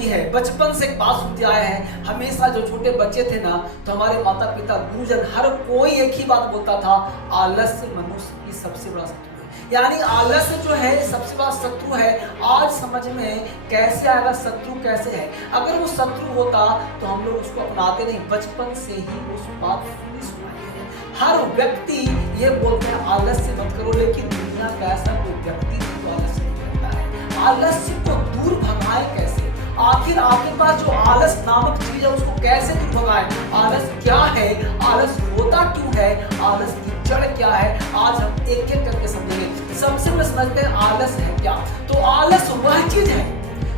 हुई है। बचपन से एक बात सुनते आए हैं, हमेशा जो छोटे बच्चे थे ना, तो हमारे माता पिता गुरुजन हर कोई एक ही बात बोलता था, आलस्य मनुष्य की सबसे बड़ा शत्रु है। यानी आलस्य जो है सबसे बड़ा शत्रु है। आज समझ में कैसे आएगा शत्रु कैसे है। अगर वो शत्रु होता तो हम लोग उसको अपनाते नहीं, बचपन से ही उस बात सुनाई है। हर व्यक्ति ये बोलते हैं आलस्य मत करो, लेकिन दुनिया का ऐसा कोई व्यक्ति नहीं जो आलस्य नहीं करता है। आलस्य को दूर भगाए कैसे? आखिर आपके पास जो आलस नामक चीज है उसको कैसे दूर भगाए? आलस क्या है? आलस होता क्यों है? आलस की जड़ क्या है? आज हम एक एक करके समझेंगे। सबसे पहले समझते हैं आलस है क्या। तो आलस वह चीज है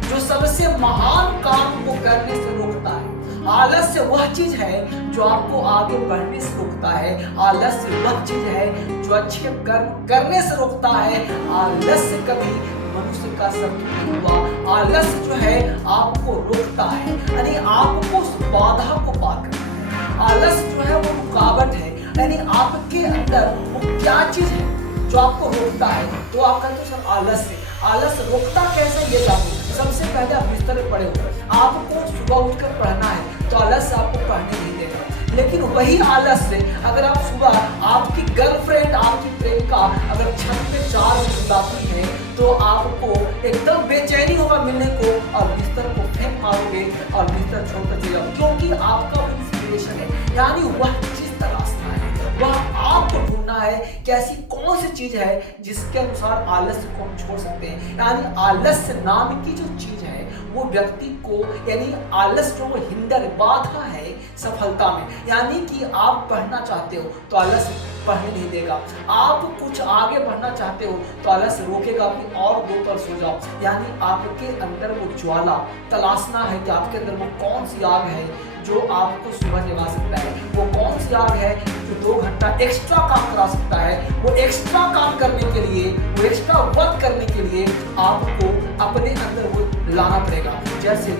जो सबसे महान काम को करने से रोकता है। आलस्य वह चीज है जो आपको आगे बढ़ने से रोकता है। आलस्य वह चीज है जो अच्छे कर्म करने से रोकता है। आलस्य कभी मनुष्य का शत्रु नहीं हुआ। आलस्य जो है आपको रोकता है, यानी आपको उस बाधा को पार करना है। आलस्य जो है वो रुकावट है, यानी आपके अंदर वो क्या चीज है जो आपको रोकता है। तो आप कहते हो सर आलस्य, आलस्य रोकता कैसे ये जानो। सबसे पहले आप बिस्तर पे पड़े हो, आपको सुबह उठकर पढ़ना है तो आलस्य आपको पढ़ने नहीं देगा। लेकिन वही आलस्य अगर आप सुबह आपकी गर्लफ्रेंड आपकी प्रेमिका अगर छत पे 4 बजे बुलाती है तो आपको एकदम बेचैनी होगा मिलने को, और बिस्तर को फेंक मारोगे और बिस्तर छोड़कर चले जाओ, क्योंकि आपका इंस्पिरेशन है। यानी वह चीज तलाशना है, वह आपको ढूंढना है कि ऐसी कौन सी चीज है जिसके अनुसार आलस्य को हम छोड़ सकते हैं। यानी आलस्य नाम की जो चीज है वो व्यक्ति को, यानी आलस्य जो वो हिंडर बाधा है सफलता में। यानी कि आप पढ़ना चाहते हो तो आलस्य पढ़ने नहीं देगा, आप कुछ आगे बढ़ना चाहते हो तो आलस्य रोकेगा कि और 2 पर सो जाओ। यानी आपके अंदर वो ज्वाला तलाशना है कि आपके अंदर वो कौन सी आग है जो आपको सुबह जगा सकता है। वो कौन सी आग है जो 2 घंटा एक्स्ट्रा काम करा सकता है। वो एक्स्ट्रा काम करने के लिए, वो एक्स्ट्रा वर्क करने के लिए आपको अपने अंदर वो लाना पड़ेगा। जैसे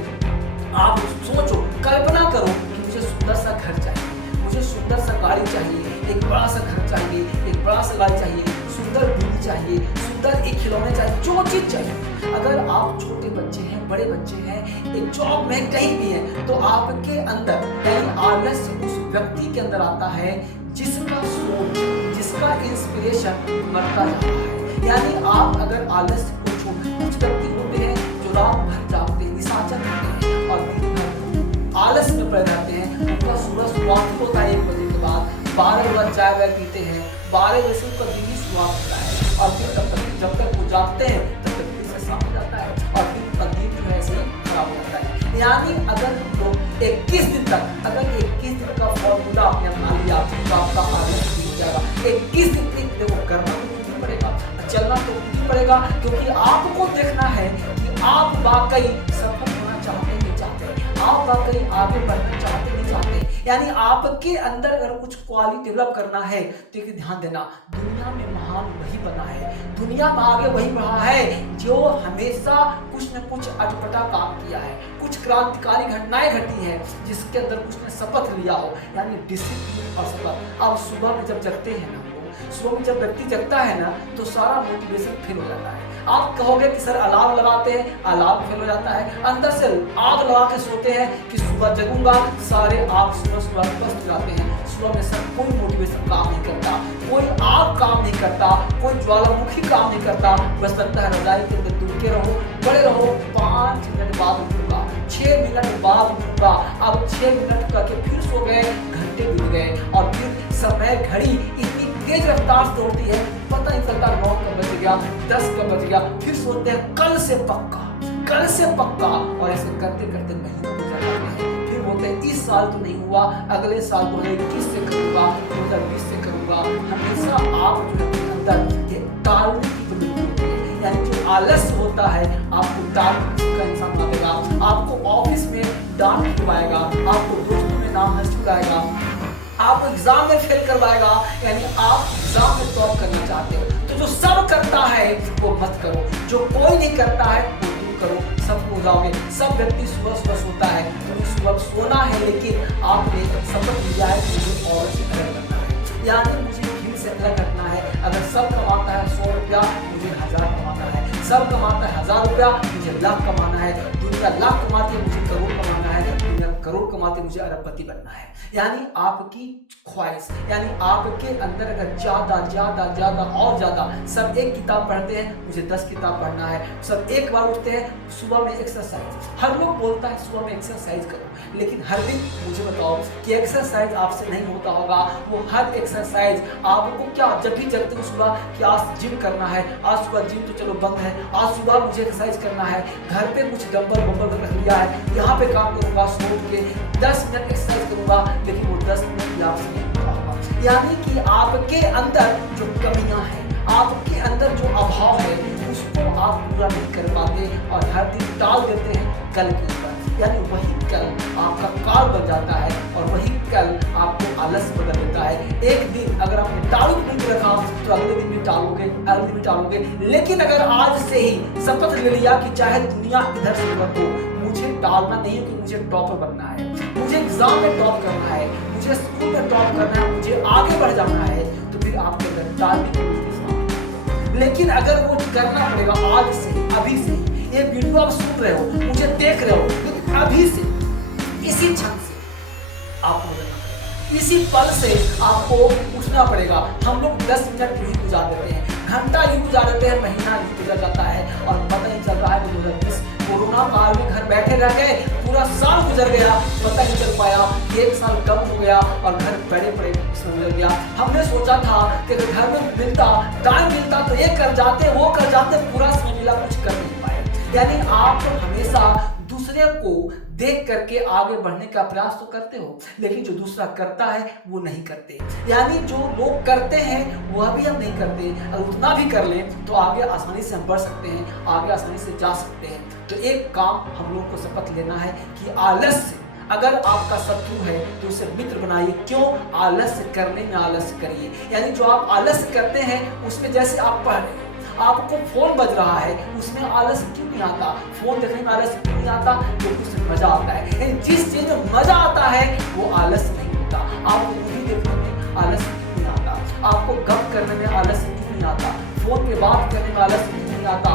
आप सोचो, कल्पना करो कि मुझे सुंदर सा घर चाहिए, मुझे सुंदर सा गाड़ी चाहिए, एक बड़ा सा घर चाहिए, एक बड़ा सा गाड़ी चाहिए, सुंदर बीवी चाहिए, सुंदर एक खिलौने चाहिए, जो चीज चाहिए। अगर आप छोटे बच्चे हैं, बड़े बच्चे हैं, एक जॉब में कहीं भी है, तो आपके अंदर यानी आलस्य उस व्यक्ति के अंदर आता है जिसका सोच, जिसका इंस्पिरेशन मरता जाता है। यानी आप अगर आलस्य को छोड़, कुछ व्यक्ति होते हैं जो रात भर जागते हैं, निशाचर होते हैं और दिन भर आलस्य में पड़ जाते हैं। उनका सूरज शुरुआत होता है 1 बजे के बाद, 12 बजे चाय वाय पीते हैं, 12 बजे से उनका दिन ही शुरुआत होता है और फिर तब तक जब तक वो जागते हैं तब तक फिर से शाम हो जाता है और फिर उनका दिन जो है ऐसे ही खराब हो जाता है। यानी अगर लोग 21 दिन तक, अगर 21 दिन का फॉर्मूला आपने अपना लिया तो आपका आलस्य मिल जाएगा। 21 दिन तक देखो करना तो खुद ही पड़ेगा, चलना तो खुद ही पड़ेगा, क्योंकि आपको देखना है कि आप वाकई सफल होना चाहते नहीं चाहते, आप वाकई आगे बढ़ना चाहते नहीं चाहते। यानी आपके अंदर अगर कुछ क्वालिटी डेवलप करना है तो एक ध्यान देना, दुनिया में महान वही बना है, दुनिया में आगे वही बढ़ा है जो हमेशा कुछ न कुछ अटपटा काम किया है, कुछ क्रांतिकारी घटनाएं घटी है जिसके अंदर कुछ ने शपथ लिया हो, यानी डिसिप्लिन और शपथ। अब सुबह में जब जगते हैं ना, सुबह में जब व्यक्ति जगता है ना तो सारा मोटिवेशन फेल हो जाता है। आप कहोगे कि सर अलार्म लगाते हैं, अलार्म फेल हो जाता है। अंदर से आग लगा के सोते हैं कि सुबह जगूंगा, सारे आग सुबह बस्त हो जाते हैं। सुबह में सर कोई मोटिवेशन काम नहीं करता, कोई आग काम नहीं करता, कोई ज्वालामुखी काम नहीं करता, बस लगता है रजाई के अंदर दुबके रहो, बड़े रहो। 5 मिनट बाद उठूंगा, 6 मिनट बाद उठूंगा, अब 6 मिनट करके फिर सो गए, घंटे बीत गए और फिर समय घड़ी इतनी तेज रफ्तार से दौड़ती है, पता नहीं चलता 9 कब बज गया, 10 कब बज गया, फिर सोचते हैं कल से पक्का, कल से पक्का, और ऐसे करते करते महीनों गुजर जाते हैं। फिर बोलते हैं इस साल तो नहीं हुआ, अगले साल 2021 से करूंगा, 2020 से करूंगा। हमेशा आप जो है अंदर ये टालने की प्रवृत्ति होती है, यानी जो आलस्य होता है आपको टालने का इंसान मानेगा, आपको ऑफिस में डांट खिलवाएगा, आपको दोस्तों में नाम हंस चुकाएगा, आपको एग्जाम में फेल करवाएगा। यानी आप एग्जाम में टॉप करना चाहते हो तो जो सब करता है वो मत करो, जो कोई नहीं करता है वो तुम करो, सब हो जाओगे। सब व्यक्ति सुबह सुबह सोता है, तुम्हें सुबह सोना है, लेकिन आपने शपथ लिया है कि मुझे और से अलग करना है, यानी मुझे भीड़ से अलग रखना है। अगर सब कमाता है 100 रुपया, मुझे 1000 कमाना है। सब कमाता है 1000 रुपया, मुझे लाख कमाना है। दुनिया लाख कमाती है, मुझे करोड़ कमाना है। दुनिया करोड़ कमाते मुझे अरबपति बनना है। यानी आपकी ख्वाहिश, यानी आपके अंदर अगर ज्यादा ज्यादा ज्यादा और ज्यादा, सब एक किताब पढ़ते हैं, मुझे 10 किताब पढ़ना है। सब एक बार उठते हैं, सुबह में एक्सरसाइज, हर लोग बोलता है सुबह में एक्सरसाइज करो, लेकिन हर दिन मुझे बताओ कि एक्सरसाइज आपसे नहीं होता होगा। वो हर एक्सरसाइज आपको क्या, जब भी जगते हो सुबह कि आज जिम करना है, आज सुबह जिम तो चलो बंद है, आज सुबह मुझे एक्सरसाइज करना है, घर पे कुछ डंबल बम्बल रख लिया है, यहाँ पे काम करूंगा, सोच के 10 मिनट एक्सरसाइज करूंगा, लेकिन वो 10 मिनट भी आपसे नहीं होता होगा। यानी कि आपके अंदर जो कमियां हैं, आपके अंदर जो अभाव है, उसको आप पूरा नहीं कर पाते और हर दिन टाल देते हैं कल के ऊपर। यानी वही कल आपका काल बन जाता है और वही कल आपको आलस बदल देता है। एक दिन अगर आपने टालू नहीं रखा तो अगले दिन भी टालोगे, अगले दिन भी टालोगे। लेकिन अगर आज से ही शपथ ले लिया कि चाहे दुनिया इधर से उधर हो, मुझे टालना नहीं है कि मुझे टॉपर बनना है, मुझे एग्जाम में टॉप करना है, मुझे स्कूल में टॉप करना है, मुझे आगे बढ़ जाना है, तो फिर आपके अंदर टालने की कोशिश नहीं। लेकिन अगर वो करना पड़ेगा आज से, अभी से, ये वीडियो आप सुन रहे हो, मुझे देख रहे हो, लेकिन अभी से, इसी क्षण से आपको बदलना पड़ेगा, इसी पल से आपको उठना पड़ेगा। हम लोग 10 मिनट यूं ही गुजार देते हैं, घंटा यूं गुजार देते हैं, महीना यूं गुजर जाता है और पता नहीं चल रहा है कि 2020 कोरोना काल में घर बैठे रह गए, पूरा साल गुजर गया, पता नहीं चल पाया, 1 साल कम हो गया और घर बड़े बड़े गुजर गया। हमने सोचा था कि अगर घर में मिलता, टाइम मिलता तो ये कर जाते, वो कर जाते, पूरा समय मिला, कुछ कर नहीं पाए। यानी आप हमेशा दूसरे को देख करके आगे बढ़ने का प्रयास तो करते हो, लेकिन जो दूसरा करता है वो नहीं करते। यानी जो लोग करते हैं वह भी हम नहीं करते। अगर उतना भी कर लें तो आगे आसानी से हम बढ़ सकते हैं, आगे आसानी से जा सकते हैं। तो एक काम हम लोग को शपथ लेना है कि आलस्य, अगर आपका शत्रु है तो उसे मित्र बनाइए। क्यों? आलस्य करने में आलस्य करिए। यानी जो आप आलस्य करते हैं उसमें, जैसे आप पढ़ रहे हैं, आपको फोन बज रहा है, उसमें आलस क्यों नहीं आता? फोन देखने में आलस क्यों नहीं आता? क्योंकि उसमें मजा आता है। जिस चीज में मजा आता है वो आलस नहीं होता। आपको मूवी देखने में आलस क्यों नहीं आता? आपको गप करने में आलस क्यों नहीं आता? फोन पे बात करने में आलस क्यों नहीं आता?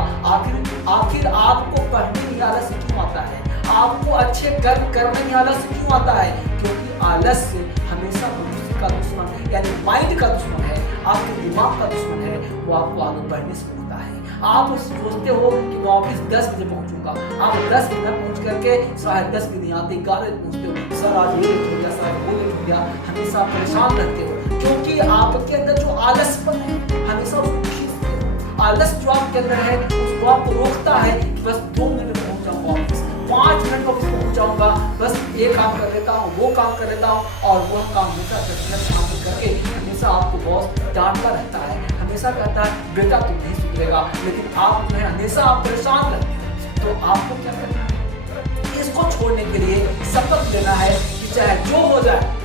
आखिर आपको पढ़ने में आलस क्यों आता है? आपको अच्छे कर्म करने में आलस क्यों आता है? क्योंकि आलस्य हमेशा मनुष्य का दुश्मन, यानी माइंड का दुश्मन है, आपके दिमाग का दुश्मन है। वो आपको आगे बढ़ने से रोकता है। आप सोचते हो कि मैं ऑफिस 10 बजे पहुंचूंगा, आप 10 मिनट पहुंच करके 10:30 भी नहीं आते, 11 पहुंचते हो, सर आज ये लेट हो गया, सर वो लेट हो गया। हमेशा परेशान रहते हो क्योंकि आपके अंदर जो आलसपन है, हमेशा उसको खींचते हो। आलस जो आपके अंदर है उसको आपको रोकता है कि बस 2 मिनट में पहुंच जाऊंगा ऑफिस, 5 मिनट में ऑफिस पहुंच जाऊंगा, बस ये काम कर लेता हूँ, वो काम कर लेता हूँ, और वह काम हमेशा 10 मिनट काम करके हमेशा आपको बॉस डांटता रहता है, हमेशा कहता है बेटा तुम नहीं सुधरेगा, लेकिन आप जो है हमेशा आप परेशान रहते हैं। तो आपको क्या करना है? इसको छोड़ने के लिए शपथ लेना है कि चाहे जो हो जाए,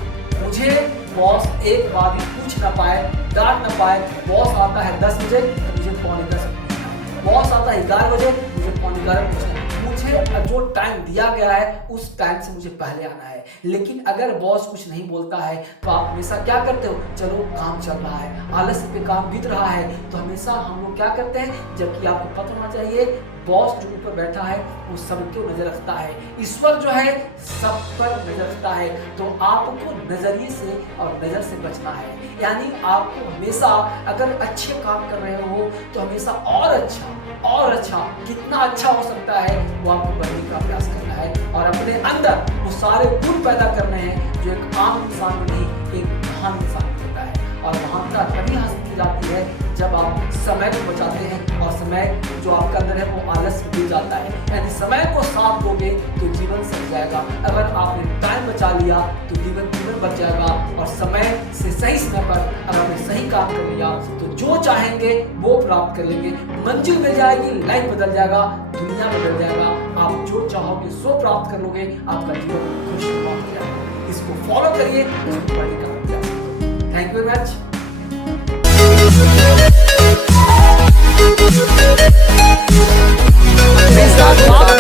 मुझे बॉस एक बार भी पूछ ना पाए, डांट ना पाए। बॉस आता है 10 बजे तो मुझे 9:45 पूछना है, बॉस आता है 11 बजे, मुझे 11:15 पूछना है। मुझे जो टाइम दिया गया है उस टाइम से मुझे पहले आना है। लेकिन अगर बॉस कुछ नहीं बोलता है तो आप हमेशा क्या करते हो? चलो काम चल रहा है, आलस्य पे काम बीत रहा है, तो हमेशा हम लोग क्या करते हैं, जबकि आपको पता होना चाहिए बॉस जो ऊपर बैठा है वो सबके नजर रखता है, ईश्वर जो है सब पर नजर रखता है। तो आपको नजरिए से और नजर से बचना है। यानी आपको हमेशा अगर अच्छे काम कर रहे हो तो हमेशा और अच्छा, कितना अच्छा हो सकता है वो आपको बढ़ने का प्रयास करना है और अपने अंदर वो सारे गुण पैदा करने हैं जो एक आम इंसान में नहीं, एक महान इंसान में होता है। और महानता तभी हासिल की जाती है जब आप समय को बचाते हैं और समय जो आपके अंदर है वो आलस मिल जाता है। यानी समय को साथ दोगे तो जीवन सज जाएगा। अगर आपने टाइम बचा लिया तो जीवन बच जाएगा। और समय से सही समय पर अगर आपने सही काम कर लिया तो जो चाहेंगे वो प्राप्त कर लेंगे, मंजिल मिल जाएगी, लाइफ बदल जाएगा, दुनिया बदल जाएगा। आप जो चाहोगे सो प्राप्त कर लोगे, आपका जीवन खुशनुमा हो जाएगा। इसको फॉलो करिए, इसको पढ़ने का प्रयास करिए। Thank you very much. मेरे साथ आप